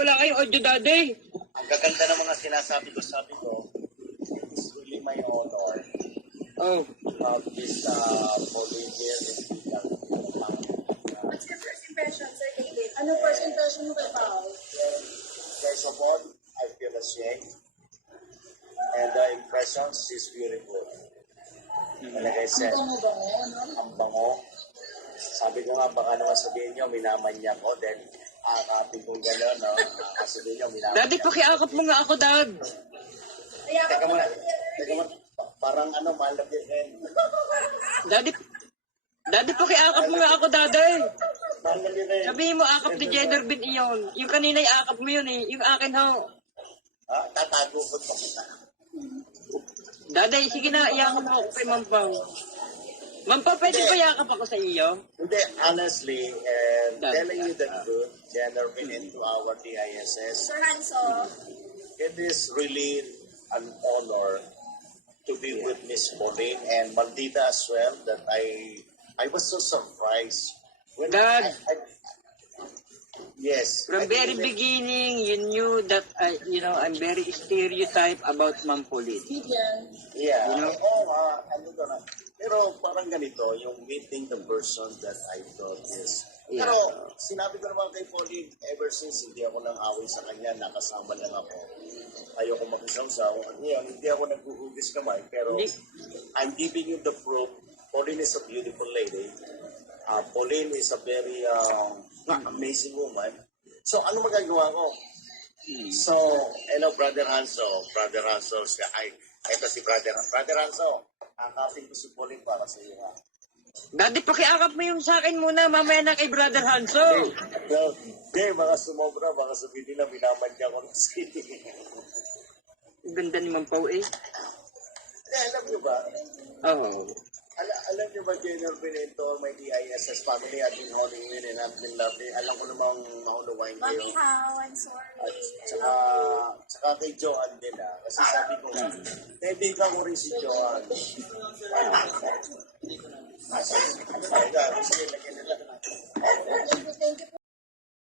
Wala kayong audio, daddy. Ang gaganda ng mga sabi ko, it's really my honor Oh. to have this Pauline here this weekend. What's your first impression, Sir David? Ano first impression mo kay Paul? First of all, I feel ashamed. And the impression, she's beautiful. And like I said, Ang bango-bango, no? ang bango. Sabi ko nga, baka naman sabihin nyo, minaman niya ko. Then, akapin kong gano'n, no? Sabihin nyo, minaman Daddy, niya. pakiakap mo nga ako, dad. Teka muna. Parang mahal na yun. Daddy, pakiakap mo nga ako, daddy. Mahal na yun eh. Sabihin mo, akap ni Jenner Bin iyon. Yung kanina, akap mo yun eh. Yung akin, ho. Tatago ko ito kita. Daddy, sige na, iyakap mo ako kay Mampaw. Mampaw, pwede ba yakap ako sa iyo? Hindi, honestly, and telling you the truth, Jenner Bin into our DISS, Sir Hanso, it is really an honor to be with Miss Pauline and Maldita as well, that I was so surprised. When Dad. Yes. From very beginning, you knew that, I'm very stereotype about Ma'am Pauline. Vivian. Yeah. You know? Ano to na. Pero parang ganito, yung meeting the person that I thought is... Yeah. Pero sinabi ko naman kay Pauline, ever since hindi ako nang away sa kanya, nakasama lang ako. Ayoko makisaw-saw. Ngayon, hindi ako naghuhugis kamay, pero I'm giving you the proof. Pauline is a beautiful lady. Pauline is a very amazing woman. So, ano magagawa ko? So, hello, Brother Hanso. Brother Hanso, ito si Brother Hanso. Akapin ko si Pauline para sa iyo. Daddy, pakiakap mo yung sa akin muna, mamaya na kay Brother Hanso. Hindi, mga sumobra, mga sabihin nila, minaman niya ako ng city. Ang ganda ni Mampaw eh. Alam niyo ba? Oh. Alam niyo ba, General Benito, may DISS family, Admin Holding Win and Admin Lovely. Alam ko namang mauluwain kayo. Mami How, I'm sorry. At saka kay Joanne din Kasi sabi ko, kaibigan ko rin si Joanne. Sige, lagyan nila.